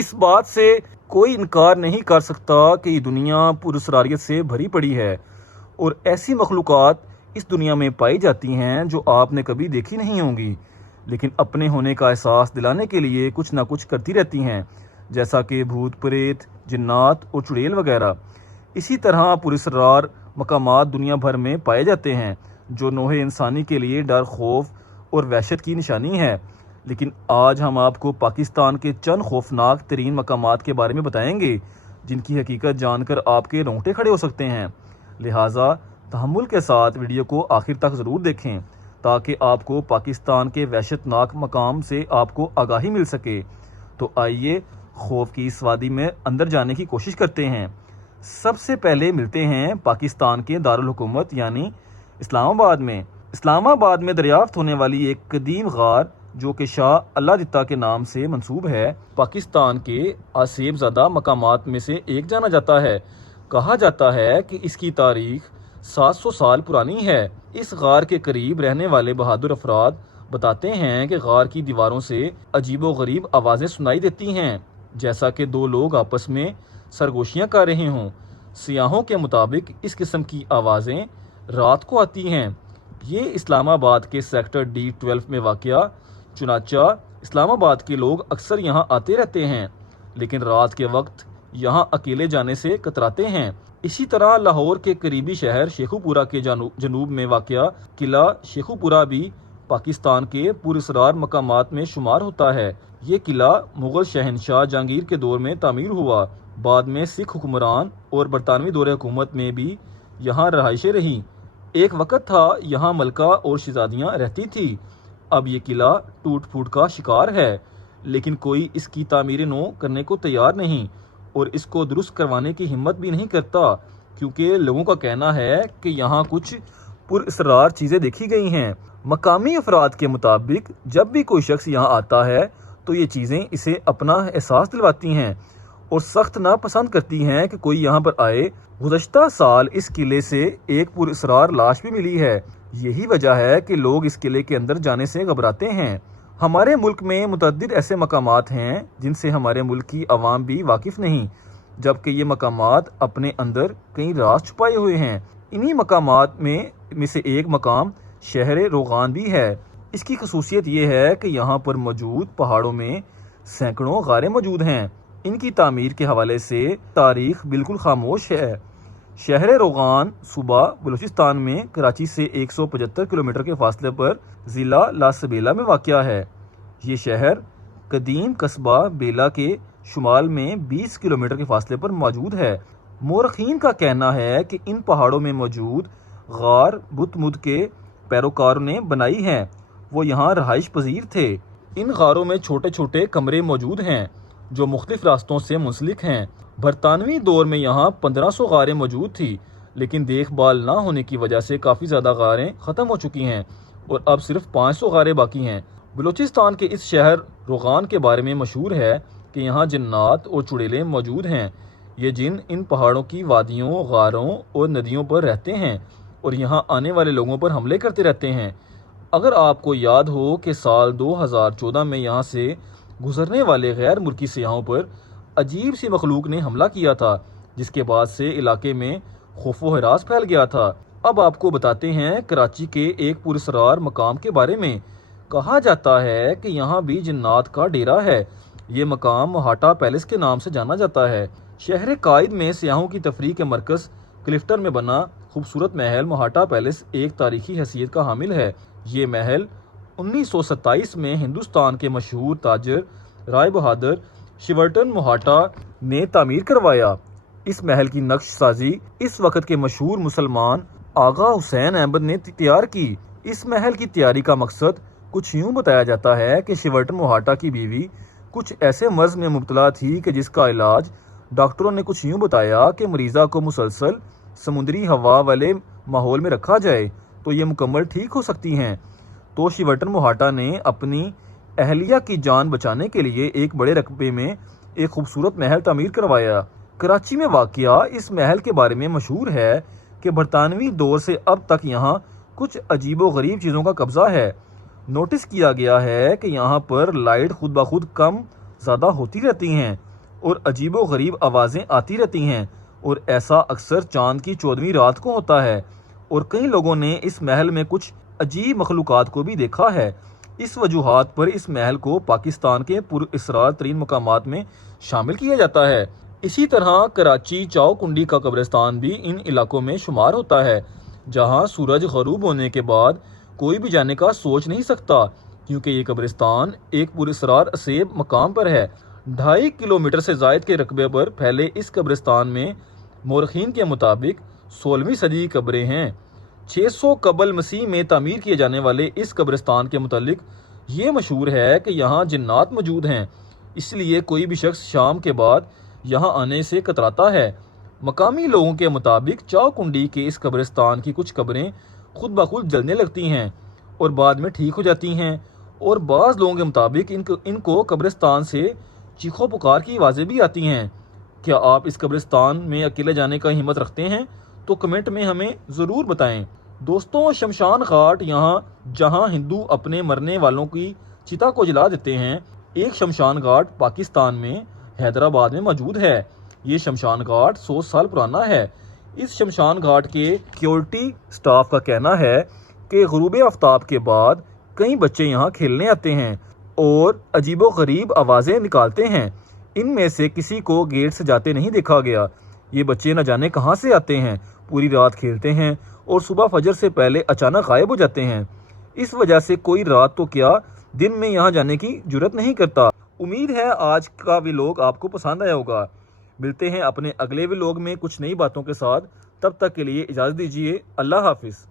اس بات سے کوئی انکار نہیں کر سکتا کہ یہ دنیا پراسراریت سے بھری پڑی ہے اور ایسی مخلوقات اس دنیا میں پائی جاتی ہیں جو آپ نے کبھی دیکھی نہیں ہوں گی، لیکن اپنے ہونے کا احساس دلانے کے لیے کچھ نہ کچھ کرتی رہتی ہیں، جیسا کہ بھوت پریت، جنات اور چڑیل وغیرہ۔ اسی طرح پراسرار مقامات دنیا بھر میں پائے جاتے ہیں جو نوع انسانی کے لیے ڈر، خوف اور وحشت کی نشانی ہے۔ لیکن آج ہم آپ کو پاکستان کے چند خوفناک ترین مقامات کے بارے میں بتائیں گے جن کی حقیقت جان کر آپ کے رونگٹے کھڑے ہو سکتے ہیں، لہٰذا تحمل کے ساتھ ویڈیو کو آخر تک ضرور دیکھیں تاکہ آپ کو پاکستان کے وحشت ناک مقام سے آپ کو آگاہی مل سکے۔ تو آئیے خوف کی اس وادی میں اندر جانے کی کوشش کرتے ہیں۔ سب سے پہلے ملتے ہیں پاکستان کے دارالحکومت یعنی اسلام آباد میں۔ اسلام آباد میں دریافت ہونے والی ایک قدیم غار جو کہ شاہ اللہ دتا کے نام سے منسوب ہے، پاکستان کے آسیب زدہ مقامات میں سے ایک جانا جاتا ہے۔ کہا جاتا ہے کہ اس کی تاریخ 700 سال پرانی ہے۔ اس غار کے قریب رہنے والے بہادر افراد بتاتے ہیں کہ غار کی دیواروں سے عجیب و غریب آوازیں سنائی دیتی ہیں، جیسا کہ دو لوگ آپس میں سرگوشیاں کر رہے ہوں۔ سیاحوں کے مطابق اس قسم کی آوازیں رات کو آتی ہیں۔ یہ اسلام آباد کے سیکٹر D12 میں واقع، چنانچہ اسلام آباد کے لوگ اکثر یہاں آتے رہتے ہیں لیکن رات کے وقت یہاں اکیلے جانے سے کتراتے ہیں۔ اسی طرح لاہور کے قریبی شہر شیخو پورہ کے جنوب میں واقع قلعہ شیخو پورہ بھی پاکستان کے پراسرار مقامات میں شمار ہوتا ہے۔ یہ قلعہ مغل شہنشاہ جہانگیر کے دور میں تعمیر ہوا، بعد میں سکھ حکمران اور برطانوی دور حکومت میں بھی یہاں رہائشیں رہیں۔ ایک وقت تھا یہاں ملکہ اور شہزادیاں رہتی تھیں۔ اب یہ قلعہ ٹوٹ پھوٹ کا شکار ہے، لیکن کوئی اس کی تعمیر نو کرنے کو تیار نہیں اور اس کو درست کروانے کی ہمت بھی نہیں کرتا، کیونکہ لوگوں کا کہنا ہے کہ یہاں کچھ پراسرار چیزیں دیکھی گئی ہیں۔ مقامی افراد کے مطابق جب بھی کوئی شخص یہاں آتا ہے تو یہ چیزیں اسے اپنا احساس دلواتی ہیں اور سخت ناپسند کرتی ہیں کہ کوئی یہاں پر آئے۔ گزشتہ سال اس قلعے سے ایک پراسرار لاش بھی ملی ہے۔ یہی وجہ ہے کہ لوگ اس قلعے کے اندر جانے سے گھبراتے ہیں۔ ہمارے ملک میں متعدد ایسے مقامات ہیں جن سے ہمارے ملک کی عوام بھی واقف نہیں، جبکہ یہ مقامات اپنے اندر کئی راز چھپائے ہوئے ہیں۔ انہی مقامات میں سے ایک مقام شہر روغان بھی ہے۔ اس کی خصوصیت یہ ہے کہ یہاں پر موجود پہاڑوں میں سینکڑوں غاریں موجود ہیں۔ ان کی تعمیر کے حوالے سے تاریخ بالکل خاموش ہے۔ شہر روغان صوبہ بلوچستان میں کراچی سے 175 کلومیٹر کے فاصلے پر ضلع لاسبیلا میں واقع ہے۔ یہ شہر قدیم قصبہ بیلا کے شمال میں 20 کلومیٹر کے فاصلے پر موجود ہے۔ مورخین کا کہنا ہے کہ ان پہاڑوں میں موجود غار بت مد کے پیروکاروں نے بنائی ہیں، وہ یہاں رہائش پذیر تھے۔ ان غاروں میں چھوٹے چھوٹے کمرے موجود ہیں جو مختلف راستوں سے منسلک ہیں۔ برطانوی دور میں یہاں 1500 غاریں موجود تھیں، لیکن دیکھ بھال نہ ہونے کی وجہ سے کافی زیادہ غاریں ختم ہو چکی ہیں اور اب صرف 500 غاریں باقی ہیں۔ بلوچستان کے اس شہر روغان کے بارے میں مشہور ہے کہ یہاں جنات اور چڑیلیں موجود ہیں۔ یہ جن ان پہاڑوں کی وادیوں، غاروں اور ندیوں پر رہتے ہیں اور یہاں آنے والے لوگوں پر حملے کرتے رہتے ہیں۔ اگر آپ کو یاد ہو کہ سال 2014 میں یہاں سے گزرنے والے غیر ملکی سیاحوں پر عجیب سی مخلوق نے حملہ کیا تھا، جس کے بعد سے علاقے میں خوف و ہراس پھیل گیا تھا۔ اب آپ کو بتاتے ہیں کراچی کے ایک پراسرار مقام کے بارے میں۔ کہا جاتا ہے کہ یہاں بھی جنات کا ڈیرا ہے۔ یہ مقام مہاٹا پیلس کے نام سے جانا جاتا ہے۔ شہر قائد میں سیاحوں کی تفریح کے مرکز کلفٹن میں بنا خوبصورت محل مہاٹا پیلس ایک تاریخی حیثیت کا حامل ہے۔ یہ محل 1927 میں ہندوستان کے مشہور تاجر رائے بہادر شیورٹن مہاٹا نے تعمیر کروایا۔ اس محل کی نقش سازی اس وقت کے مشہور مسلمان آغا حسین احمد نے تیار کی۔ اس محل کی تیاری کا مقصد کچھ یوں بتایا جاتا ہے کہ شیورٹن مہاٹا کی بیوی کچھ ایسے مرض میں مبتلا تھی کہ جس کا علاج ڈاکٹروں نے کچھ یوں بتایا کہ مریضہ کو مسلسل سمندری ہوا والے ماحول میں رکھا جائے تو یہ مکمل ٹھیک ہو سکتی ہیں۔ تو شیورٹن مہاٹا نے اپنی اہلیہ کی جان بچانے کے لیے ایک بڑے رقبے میں ایک خوبصورت محل تعمیر کروایا۔ کراچی میں واقع اس محل کے بارے میں مشہور ہے کہ برطانوی دور سے اب تک یہاں کچھ عجیب و غریب چیزوں کا قبضہ ہے۔ نوٹس کیا گیا ہے کہ یہاں پر لائٹ خود بخود کم زیادہ ہوتی رہتی ہیں اور عجیب و غریب آوازیں آتی رہتی ہیں، اور ایسا اکثر چاند کی 14ویں رات کو ہوتا ہے۔ اور کئی لوگوں نے اس محل میں کچھ عجیب مخلوقات کو بھی دیکھا ہے۔ اس وجوہات پر اس محل کو پاکستان کے پر اسرار ترین مقامات میں شامل کیا جاتا ہے۔ اسی طرح کراچی چاؤکنڈی کا قبرستان بھی ان علاقوں میں شمار ہوتا ہے، جہاں سورج غروب ہونے کے بعد کوئی بھی جانے کا سوچ نہیں سکتا، کیونکہ یہ قبرستان ایک پر اسرار اسیب مقام پر ہے۔ 2.5 کلومیٹر سے زائد کے رقبے پر پھیلے اس قبرستان میں مورخین کے مطابق 16ویں صدی کی قبریں ہیں۔ 600 قبل مسیح میں تعمیر کیے جانے والے اس قبرستان کے متعلق یہ مشہور ہے کہ یہاں جنات موجود ہیں، اس لیے کوئی بھی شخص شام کے بعد یہاں آنے سے کتراتا ہے۔ مقامی لوگوں کے مطابق چاؤکنڈی کے اس قبرستان کی کچھ قبریں خود بخود جلنے لگتی ہیں اور بعد میں ٹھیک ہو جاتی ہیں، اور بعض لوگوں کے مطابق ان کو قبرستان سے چیخو پکار کی آوازیں بھی آتی ہیں۔ کیا آپ اس قبرستان میں اکیلے جانے کا ہمت رکھتے ہیں؟ تو کمنٹ میں ہمیں ضرور بتائیں۔ دوستوں، شمشان گھاٹ جہاں ہندو اپنے مرنے والوں کی چتا کو جلا دیتے ہیں، ایک شمشان گھاٹ پاکستان میں حیدرآباد میں موجود ہے۔ یہ شمشان گھاٹ 100 سال پرانا ہے۔ اس شمشان گھاٹ کے سیکیورٹی سٹاف کا کہنا ہے کہ غروب آفتاب کے بعد کئی بچے یہاں کھیلنے آتے ہیں اور عجیب و غریب آوازیں نکالتے ہیں۔ ان میں سے کسی کو گیٹ سے جاتے نہیں دیکھا گیا۔ یہ بچے نہ جانے کہاں سے آتے ہیں، پوری رات کھیلتے ہیں اور صبح فجر سے پہلے اچانک غائب ہو جاتے ہیں۔ اس وجہ سے کوئی رات تو کیا دن میں یہاں جانے کی جرات نہیں کرتا۔ امید ہے آج کا ولاگ آپ کو پسند آیا ہوگا۔ ملتے ہیں اپنے اگلے ولاگ میں کچھ نئی باتوں کے ساتھ۔ تب تک کے لیے اجازت دیجیے۔ اللہ حافظ۔